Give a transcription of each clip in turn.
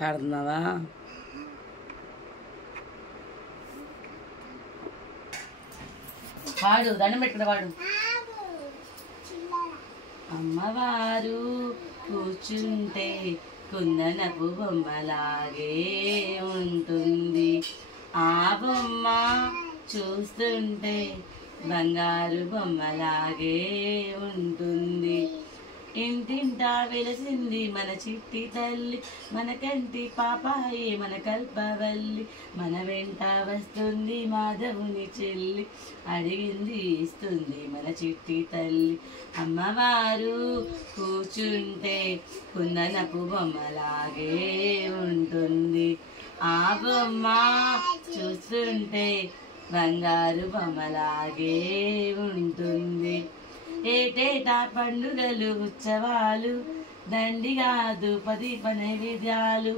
పాడుతున్నావా? పాడు, దండం పెట్టుకుని పాడు. అమ్మవారు కూర్చుంటే కుందనపు బొమ్మలాగే ఉంటుంది. ఆ బొమ్మ చూస్తుంటే బంగారు బొమ్మలాగే ఉంటుంది. ఇంటింటా వెలసింది మన చిట్టి తల్లి, మన కంటి పాపాయి మన కల్పవల్లి. మన వెంట వస్తుంది మాధవుని చెల్లి, అడిగింది ఇస్తుంది మన చిట్టి తల్లి. అమ్మవారు కూర్చుంటే కుందనపు బొమ్మలాగే ఉంటుంది. ఆ బొమ్మ చూస్తుంటే బంగారు బొమ్మలాగే ఉంటుంది. ఏటేటా పండుగలు ఉత్సవాలు, దండిగా దుపది నైవేద్యాలు.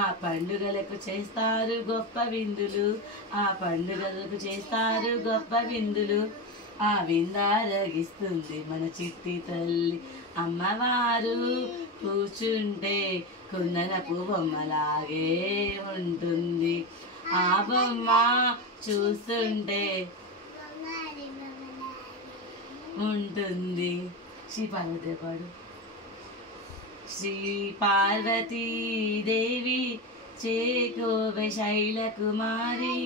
ఆ పండుగలకు చేస్తారు గొప్ప విందులు, ఆ పండుగలకు చేస్తారు గొప్ప విందులు. ఆ విందారగిస్తుంది మన చిట్టి తల్లి. అమ్మవారు కూర్చుంటే కుందనపు బొమ్మలాగే ఉంటుంది. ఆ బొమ్మ చూస్తుంటే ఉంటుంది. శ్రీ పార్వతీ పాడు. శ్రీ పార్వతీదేవి చేకోవె శైల కుమారి,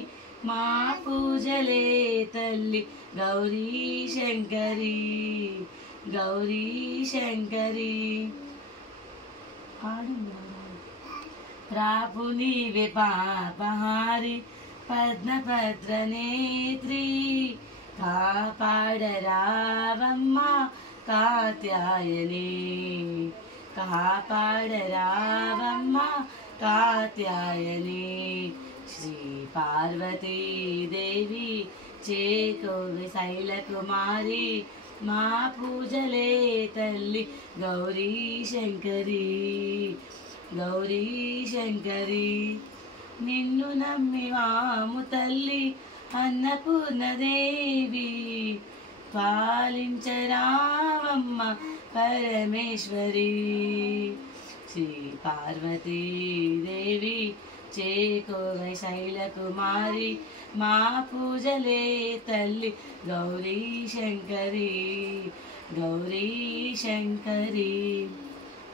మా పూజలే తల్లి గౌరీ శంకరి, గౌరీ శంకరి. ప్రాపు నీవే పాపహారి, పద్మపత్ర నేత్రి. కాపాడరావమ్మ కాత్యాయని, కాపాడరావమ్మ కాత్యాయని. శ్రీ పార్వతీదేవి చేకోవె శైల కుమారి, మా పూజలే తల్లి గౌరీ శంకరి, గౌరీ శంకరి. నిన్ను నమ్మివాము తల్లి అన్నపూర్ణదేవి, పాలించరావమ్మ పరమేశ్వరి. శ్రీ పార్వతీదేవి చేకోవె శైల కుమారి, మా పూజలే తల్లి గౌరీ శంకరి, గౌరీ శంకరి.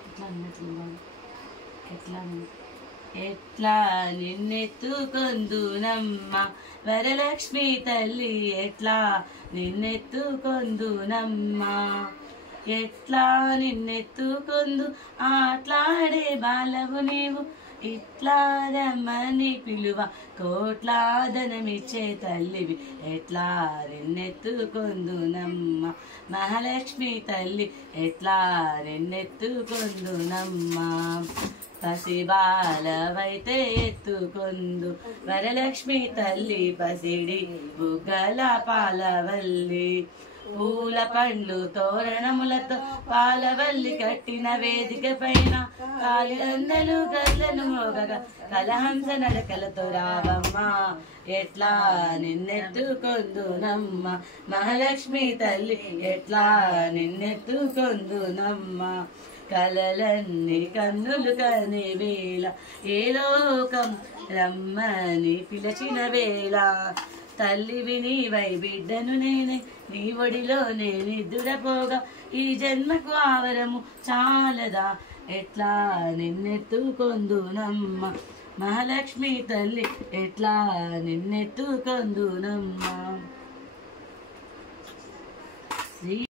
ఎట్లా అన్నట్లు ఎట్లా ఎట్లా నిన్నెత్తుకొందునమ్మ వరలక్ష్మి తల్లి, ఎట్లా నిన్నెత్తుకొందునమ్మ. ఎట్లా నిన్నెత్తుకొందు ఆట్లాడే బాలవు నీవు, ఇట్లా రమ్మని పిలువ కోట్లాదనమిచ్చే తల్లివి. ఎట్లా నిన్నెత్తుకొందునమ్మ మహాలక్ష్మి తల్లి, ఎట్లా నిన్నెత్తుకొందునమ్మ. పసిబాలవైతే ఎత్తుకొందు వరలక్ష్మి తల్లి, పసిడి బుగ్గల పాలవల్లి. పూల పండ్లు తోరణములతో పాలవల్లి కట్టిన వేదిక పైన, కాలిరందలు గర్లను మోగగా కలహంస నడకలతో రావమ్మ. ఎట్లా నిన్నెత్తుకొందునమ్మ మహాలక్ష్మి తల్లి, ఎట్లా నిన్నెత్తుకొందునమ్మ. కలలన్నీ కన్నులు కనే వేళ, ఏ లోకం రమ్మని పిలిచిన వేళ. తల్లివి నీవై బిడ్డను నేనే, నీ ఒడిలో నిద్రపోగా ఈ జన్మకు ఆవరము చాలదా. ఎట్లా నిన్నెత్తుకొందునమ్మ మహాలక్ష్మి తల్లి, ఎట్లా నిన్నెత్తుకొందునమ్మ.